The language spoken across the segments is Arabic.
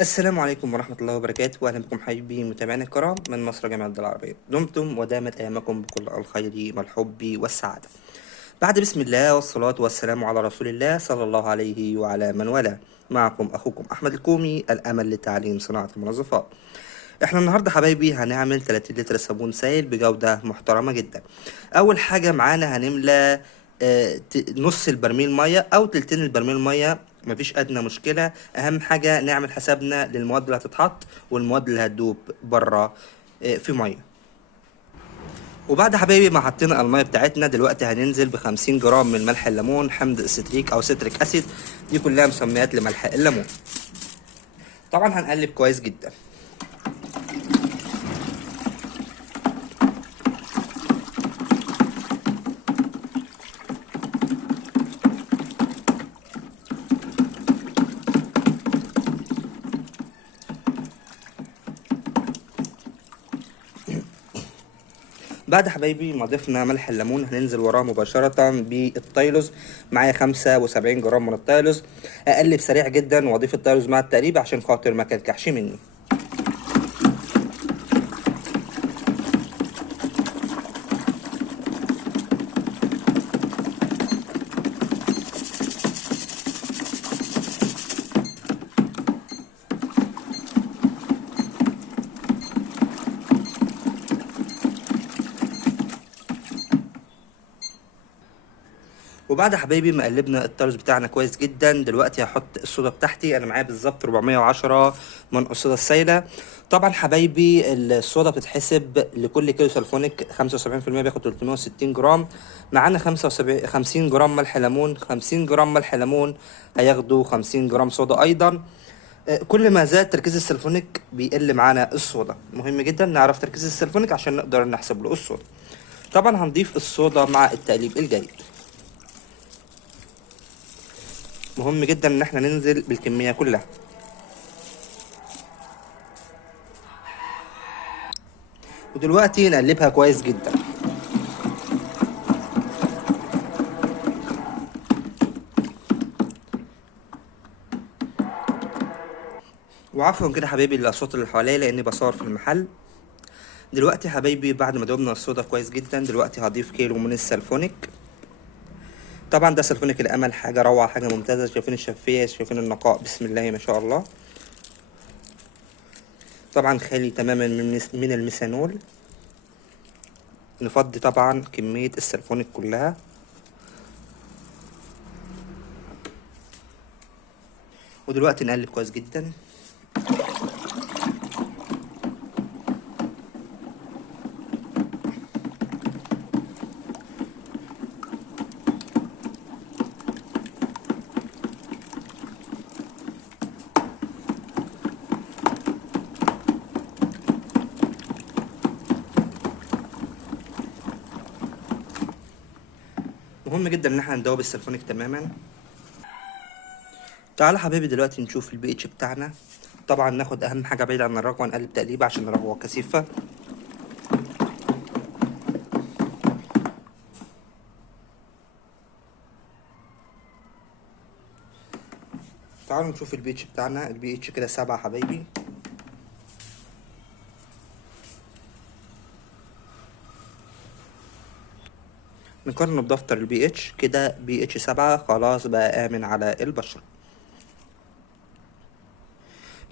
السلام عليكم ورحمة الله وبركاته، وأهلا بكم حبايبي متابعينا الكرام من مصر جامعة الدول العربية. دمتم ودامت أيامكم بكل الخير والحب والسعادة. بعد بسم الله والصلاة والسلام على رسول الله صلى الله عليه وعلى من والاه. معكم أخوكم أحمد الكومي، الأمل لتعليم صناعة المنظفات. احنا النهارده حبايبي هنعمل 30 لتر صابون سائل بجودة محترمة جدا. أول حاجة معانا هنملى نص البرميل مية أو تلتين البرميل مية، مفيش أدنى مشكلة. أهم حاجة نعمل حسابنا للمواد اللي هتتحط والمواد اللي هتدوب بره في مية. وبعد حبايبي ما حطينا المية بتاعتنا، دلوقتي هننزل ب50 جرام من ملح الليمون، حمض الستريك أو ستريك أسيد، دي كلها مسميات لملح الليمون. طبعا هنقلب كويس جدا. بعد حبايبي ما ضفنا ملح الليمون هننزل وراه مباشرة بالتايلوز. معايا 75 جرام من التايلوز. اقلب سريع جدا واضيف التايلوز مع التقليب عشان خاطر ما كلكعش مني. وبعد حبايبي ما قلبنا التايلوز بتاعنا كويس جدا، دلوقتي هحط الصودا بتاعتي. انا معايا بالظبط 410 من الصودا السائله. طبعا حبايبي الصودا بتتحسب لكل كيلو سلفونيك 75% بياخد 360 جرام. معانا 75 50 جرام ملح ليمون، 50 جرام ملح ليمون هياخدوا 50 جرام صودا ايضا. كل ما زاد تركيز السلفونيك بيقل معانا الصودا. مهم جدا نعرف تركيز السلفونيك عشان نقدر نحسب له الصودا. طبعا هنضيف الصودا مع التقليب الجيد. مهم جدا ان احنا ننزل بالكمية كلها. ودلوقتي نقلبها كويس جدا. وعفوا كده حبايبي الاصوات اللي حواليا لاني بصور في المحل. دلوقتي حبايبي بعد ما دوبنا الصودا كويس جدا، دلوقتي هضيف كيلو من السلفونيك. طبعا ده سلفونيك الامل، حاجة روعة، حاجة ممتازة. شايفين الشفية، شايفين النقاء، بسم الله ما شاء الله. طبعا خالي تماما من الميثانول. نفضي طبعا كمية السلفونيك كلها. ودلوقتي نقلب كويس جدا. مهم جدا ان احنا ندوب السلفونيك تماما. تعالى حبايبي دلوقتي نشوف البي اتش بتاعنا. طبعا ناخد اهم حاجه بعيد عن الرغوه، نقلب تقليبه عشان الرغوه كثيفه. تعالوا نشوف البي اتش بتاعنا. البي اتش كده 7 حبايبي. نقارنه بدفتر البي اتش كده، بي اتش 7 خلاص بقى امن على البشره.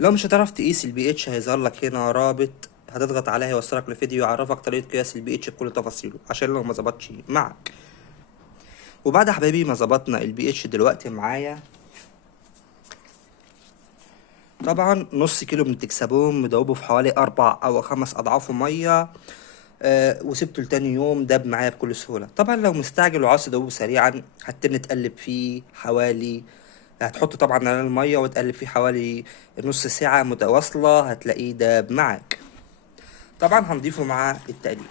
لو مش هتعرف تقيس البي اتش هيظهر لك هنا رابط، هتضغط عليه هيوصلك لفيديو يعرفك طريقه قياس البي اتش بكل تفاصيله عشان لو ما ظبطش معك. وبعد يا حبايبي ما ظبطنا البي اتش، دلوقتي معايا طبعا نص كيلو من تكسبون مدوبه في حوالي 4 أو 5 أضعاف مية. وسبته لتاني يوم داب معايا بكل سهولة. طبعا لو مستعجل وعاوز تدوبه سريعا هتبتدي تقلب فيه حوالي، هتحط طبعا على المية وتقلب فيه حوالي نص ساعة متواصلة هتلاقيه داب معاك. طبعا هنضيفه مع التقليب.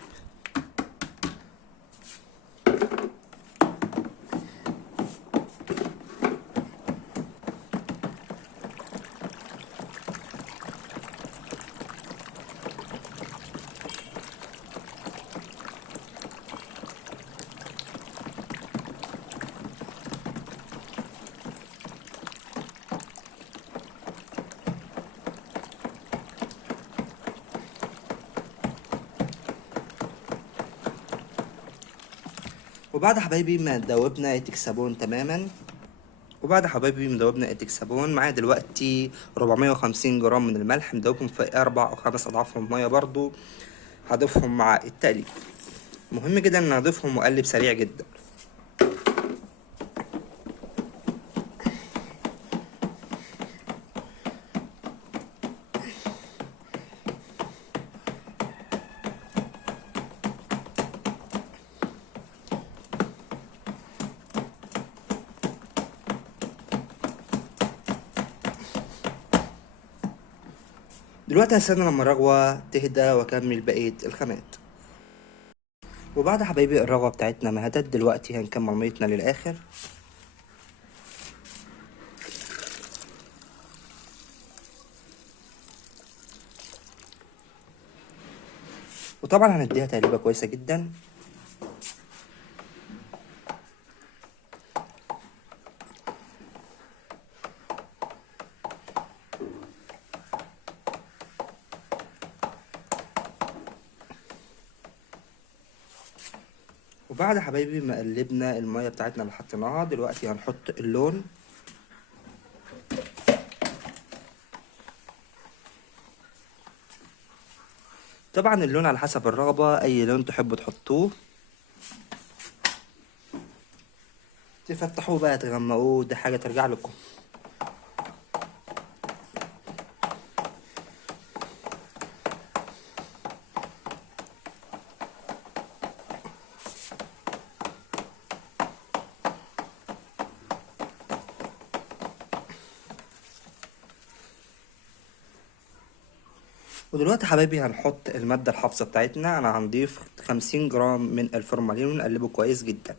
وبعد حبايبي ما دوبنا التكسبون تماما، وبعد حبايبي مدوبنا التكسبون معايا دلوقتي 450 جرام من الملح مدوبهم في 4 أو 5 أضعافهم مية برضو. هضيفهم مع التقليب. مهم جدا ان اضيفهم واقلب سريع جدا. دلوقتي هستنى لما الرغوة تهدى واكمل بقية الخامات. وبعد حبايبي الرغوة بتاعتنا ما هدت، دلوقتي هنكمل ميتنا للاخر. وطبعا هنديها تقليبة كويسة جدا. وبعد حبايبي ما قلبنا المية بتاعتنا اللي حطيناها، دلوقتي هنحط اللون. طبعا اللون على حسب الرغبة، اي لون تحبوا تحطوه، تفتحوه بقى تغمقوه، دي حاجة ترجع لكم. ودلوقتي حبايبي هنحط المادة الحافظة بتاعتنا. انا هنضيف 50 جرام من الفورمالين ونقلبه كويس جدا.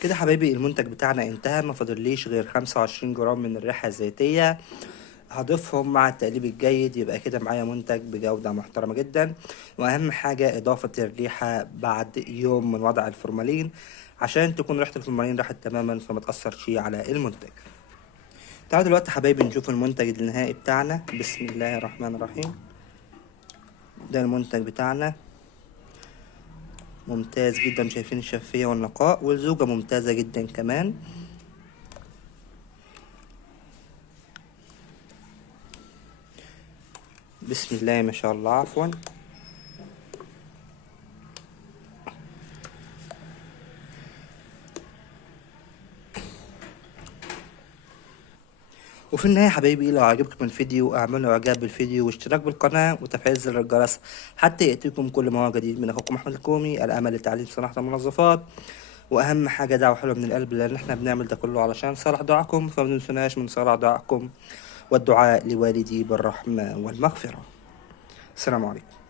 كده حبايبي المنتج بتاعنا انتهى، ما فاضليش غير 25 جرام من الريحة الزيتية. هضيفهم مع التقليب الجيد، يبقى كده معايا منتج بجودة محترمة جدا. واهم حاجة اضافة الريحة بعد يوم من وضع الفورمالين، عشان تكون ريحة الفورمالين راحت تماما فما تأثرش على المنتج. تعالوا دلوقتي حبايبي نشوف المنتج النهائي بتاعنا. بسم الله الرحمن الرحيم. ده المنتج بتاعنا ممتاز جدا، شايفين الشفية والنقاء، والزوجة ممتازة جدا كمان. بسم الله ما شاء الله. عفوا. وفي النهاية حبايبي، لو عجبكم الفيديو اعملوا اعجاب بالفيديو واشتراك بالقناة وتفعيل زر الجرس حتى يأتيكم كل ما هو جديد من اخوكم احمد الكومي، الامل لتعليم صناعة المنظفات. واهم حاجة دعوة حلوة من القلب، لان احنا بنعمل ده كله علشان صالح دعاءكم، فما تنسوناش من صالح دعاءكم والدعاء لوالدي بالرحمة والمغفرة. السلام عليكم.